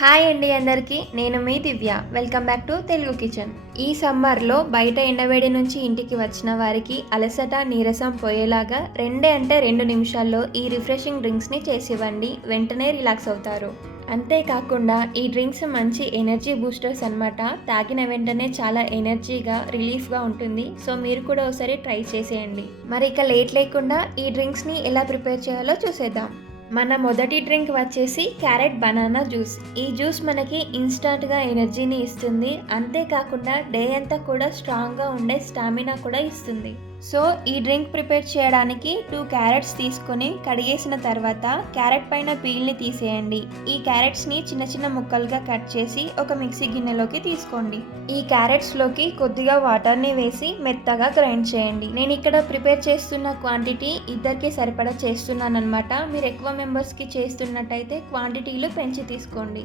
Hi అండి అందరికీ, నేను మీ Divya. Welcome back to Telugu kitchen. ఈ సమ్మర్లో బయట ఎండవేడి నుంచి ఇంటికి వచ్చిన వారికి అలసట నీరసం పోయేలాగా 2 నిమిషాల్లో ఈ రిఫ్రెషింగ్ డ్రింక్స్ని చేసివ్వండి. వెంటనే రిలాక్స్ అవుతారు. అంతేకాకుండా ఈ డ్రింక్స్ మంచి ఎనర్జీ బూస్టర్స్ అన్నమాట. తాగిన వెంటనే చాలా ఎనర్జీగా రిలీఫ్గా ఉంటుంది. సో మీరు కూడా ఒకసారి ట్రై చేసేయండి. మరి ఇక లేట్ లేకుండా ఈ డ్రింక్స్ని ఎలా ప్రిపేర్ చేయాలో చూసేద్దాం. మన మొదటి డ్రింక్ వచ్చేసి క్యారెట్ బనానా జ్యూస్. ఈ జ్యూస్ మనకి ఇన్స్టంట్గా ఎనర్జీని ఇస్తుంది. అంతేకాకుండా డే అంతా కూడా స్ట్రాంగ్గా ఉండే స్టామినా కూడా ఇస్తుంది. సో ఈ డ్రింక్ ప్రిపేర్ చేయడానికి 2 క్యారెట్స్ తీసుకొని కడిగేసిన తర్వాత క్యారెట్ పైన పీల్ని తీసేయండి. ఈ క్యారెట్స్ని చిన్న చిన్న ముక్కలుగా కట్ చేసి ఒక మిక్సీ గిన్నెలోకి తీసుకోండి. ఈ క్యారెట్స్లోకి కొద్దిగా వాటర్ని వేసి మెత్తగా గ్రైండ్ చేయండి. నేను ఇక్కడ ప్రిపేర్ చేస్తున్న క్వాంటిటీ ఇద్దరికి సరిపడా చేస్తున్నాను అనమాట. మీరు ఎక్కువ మెంబర్స్కి చేస్తున్నట్టయితే క్వాంటిటీలు పెంచి తీసుకోండి.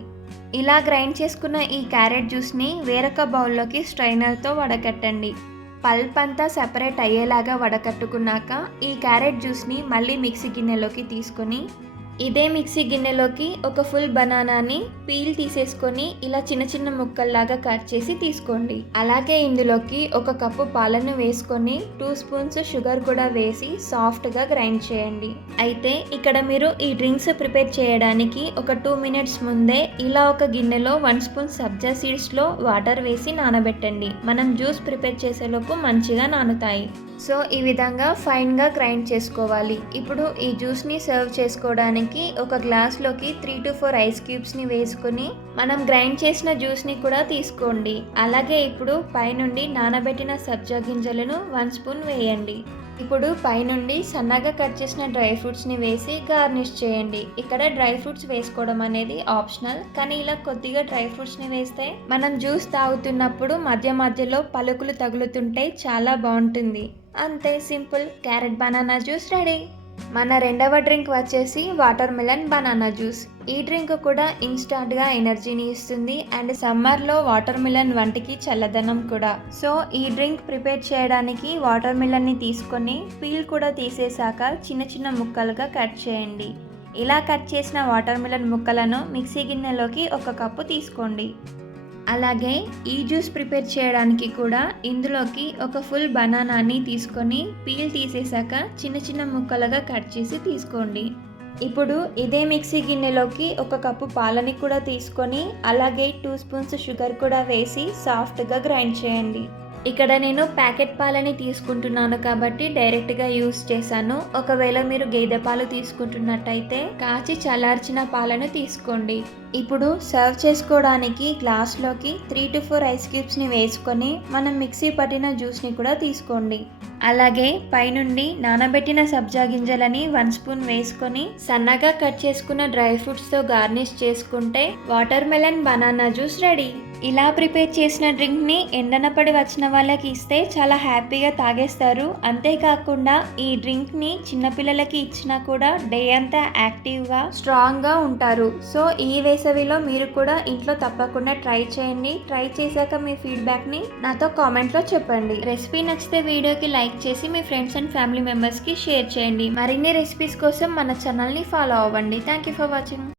ఇలా గ్రైండ్ చేసుకున్న ఈ క్యారెట్ జ్యూస్ని వేరొక బౌల్లోకి స్ట్రైనర్తో వడకట్టండి. పల్ప్ అంతా సెపరేట్ అయ్యేలాగా వడకట్టుకున్నాక ఈ క్యారెట్ జ్యూస్ని మళ్ళీ మిక్సీ గిన్నెలోకి తీసుకొని ఇదే మిక్సీ గిన్నెలోకి ఒక ఫుల్ బనానాని పీల్ తీసేసుకొని ఇలా చిన్న చిన్న ముక్కల్లాగా కట్ చేసి తీసుకోండి. అలాగే ఇందులోకి 1 కప్పు పాలను వేసుకొని 2 స్పూన్స్ షుగర్ కూడా వేసి సాఫ్ట్గా గ్రైండ్ చేయండి. అయితే ఇక్కడ మీరు ఈ డ్రింక్స్ ప్రిపేర్ చేయడానికి ఒక 2 మినిట్స్ ముందే ఇలా ఒక గిన్నెలో 1 స్పూన్ సబ్జా సీడ్స్లో వాటర్ వేసి నానబెట్టండి. మనం జ్యూస్ ప్రిపేర్ చేసేలోపు మంచిగా నానుతాయి. సో ఈ విధంగా ఫైన్గా గ్రైండ్ చేసుకోవాలి. ఇప్పుడు ఈ జ్యూస్ని సర్వ్ చేసుకోవడానికి ఒక గ్లాస్లోకి 3 to 4 ఐస్ క్యూబ్స్ని వేసుకొని మనం గ్రైండ్ చేసిన జ్యూస్ని కూడా తీసుకోండి. అలాగే ఇప్పుడు పైనుండి నానబెట్టిన సబ్జా గింజలను 1 స్పూన్ వేయండి. ఇప్పుడు పైనుండి సన్నగా కట్ చేసిన డ్రై ఫ్రూట్స్ని వేసి గార్నిష్ చేయండి. ఇక్కడ డ్రై ఫ్రూట్స్ వేసుకోవడం అనేది ఆప్షనల్, కానీ ఇలా కొద్దిగా డ్రై ఫ్రూట్స్ని వేస్తే మనం జ్యూస్ తాగుతున్నప్పుడు మధ్య మధ్యలో పలుకులు తగులుతుంటే చాలా బాగుంటుంది. అంతే, simple. Carrot banana juice ready. మన రెండవ డ్రింక్ వచ్చేసి వాటర్ మిలన్ బనానా జ్యూస్. ఈ డ్రింక్ కూడా ఇన్స్టాంట్గా ఎనర్జీని ఇస్తుంది అండ్ సమ్మర్లో వాటర్ మిలన్ వంటికి చల్లదనం కూడా. సో ఈ డ్రింక్ ప్రిపేర్ చేయడానికి వాటర్ మిలన్ని తీసుకొని పీల్ కూడా తీసేసాక చిన్న చిన్న ముక్కలుగా కట్ చేయండి. ఇలా కట్ చేసిన వాటర్ మిలన్ ముక్కలను మిక్సీ గిన్నెలోకి 1 కప్పు తీసుకోండి. అలాగే ఈ జ్యూస్ ప్రిపేర్ చేయడానికి కూడా ఇందులోకి ఒక ఫుల్ బనానాని తీసుకొని పీల్ తీసేసాక చిన్న చిన్న ముక్కలుగా కట్ చేసి తీసుకోండి. ఇప్పుడు ఇదే మిక్సీ గిన్నెలోకి 1 కప్పు పాలని కూడా తీసుకొని అలాగే 2 స్పూన్స్ షుగర్ కూడా వేసి సాఫ్ట్గా గ్రైండ్ చేయండి. ఇక్కడ నేను ప్యాకెట్ పాలని తీసుకుంటున్నాను కాబట్టి డైరెక్ట్గా యూస్ చేశాను. ఒకవేళ మీరు గేదె పాలు తీసుకుంటున్నట్టయితే కాచి చల్లార్చిన పాలను తీసుకోండి. ఇప్పుడు సర్వ్ చేసుకోవడానికి గ్లాస్లోకి 3 to 4 ఐస్ క్యూబ్స్ని వేసుకొని మనం మిక్సీ పట్టిన జ్యూస్ని కూడా తీసుకోండి. అలాగే పైనుండి నానబెట్టిన సబ్జా గింజలని 1 స్పూన్ వేసుకొని సన్నగా కట్ చేసుకున్న డ్రై ఫ్రూట్స్తో గార్నిష్ చేసుకుంటే water melon banana juice ready. ఇలా ప్రిపేర్ చేసిన డ్రింక్ని ఎండన పడి వచ్చిన వాళ్ళకి ఇస్తే చాలా హ్యాపీగా తాగేస్తారు. అంతేకాకుండా ఈ డ్రింక్ని చిన్నపిల్లలకి ఇచ్చినా కూడా డే అంతా యాక్టివ్గా స్ట్రాంగ్గా ఉంటారు. సో ఈ వేసవిలో మీరు కూడా ఇంట్లో తప్పకుండా ట్రై చేయండి. ట్రై చేశాక మీ ఫీడ్బ్యాక్ని నాతో కామెంట్లో చెప్పండి. రెసిపీ నచ్చితే వీడియోకి లైక్ చేసి మీ ఫ్రెండ్స్ అండ్ ఫ్యామిలీ మెంబర్స్కి షేర్ చేయండి. మరిన్ని రెసిపీస్ కోసం మన ఛానల్ని ఫాలో అవ్వండి. Thank you for watching.